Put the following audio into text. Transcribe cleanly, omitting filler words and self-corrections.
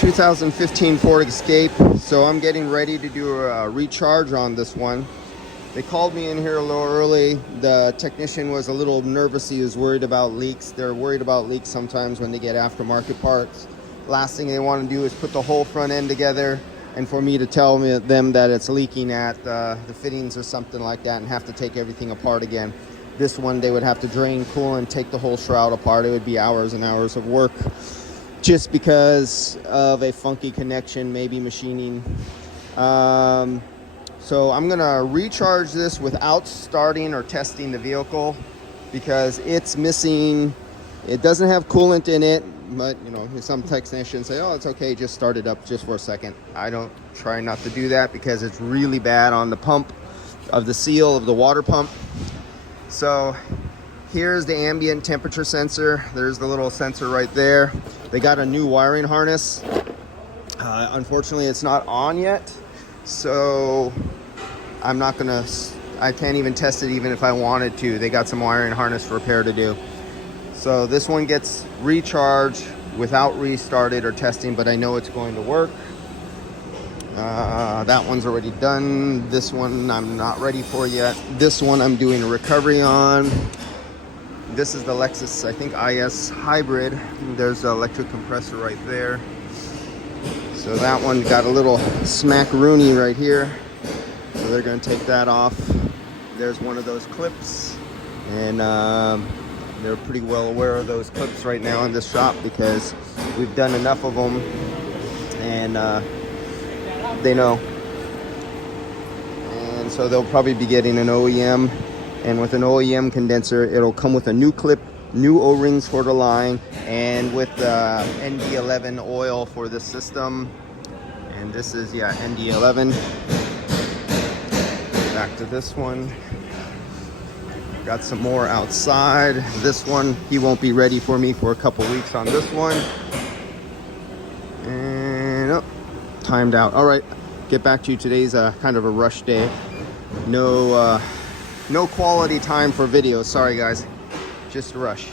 2015 Ford Escape. So I'm getting ready to do a recharge on this one. They called me in here a little early. The technician was a little nervous. He was worried about leaks. They're worried about leaks sometimes when they get aftermarket parts. Last thing they want to do is put the whole front end together and for me to tell them that it's leaking at the fittings or something like that and have to take everything apart again. This one, they would have to drain, cool, and take the whole shroud apart. It would be hours and hours of work just because of a funky connection, maybe machining. So I'm gonna recharge this without starting or testing the vehicle because it's missing. It doesn't have coolant in it, but you know, some technicians say, oh, it's okay, just start it up just for a second. I don't try not to do that because it's really bad on the pump of the seal of the water pump. So here's the ambient temperature sensor. There's the little sensor right there. They got a new wiring harness. Unfortunately, it's not on yet. So I can't even test it even if I wanted to. They got some wiring harness repair to do. So this one gets recharged without restarted or testing, but I know it's going to work. That one's already done. This one I'm not ready for yet. This one I'm doing a recovery on. This is the Lexus, I think, IS hybrid. There's the electric compressor right there. So that one got a little smackaroonie right here. So they're going to take that off. There's one of those clips. And they're pretty well aware of those clips right now in this shop because we've done enough of them. And they know. And so they'll probably be getting an OEM. And with an OEM condenser, it'll come with a new clip, new O-rings for the line, and with ND11 oil for the system. And this is, yeah, ND11. Back to this one. Got some more outside. This one, he won't be ready for me for a couple weeks on this one. And oh, timed out. All right, get back to you. Today's kind of a rush day. No quality time for videos. Sorry guys, just a rush.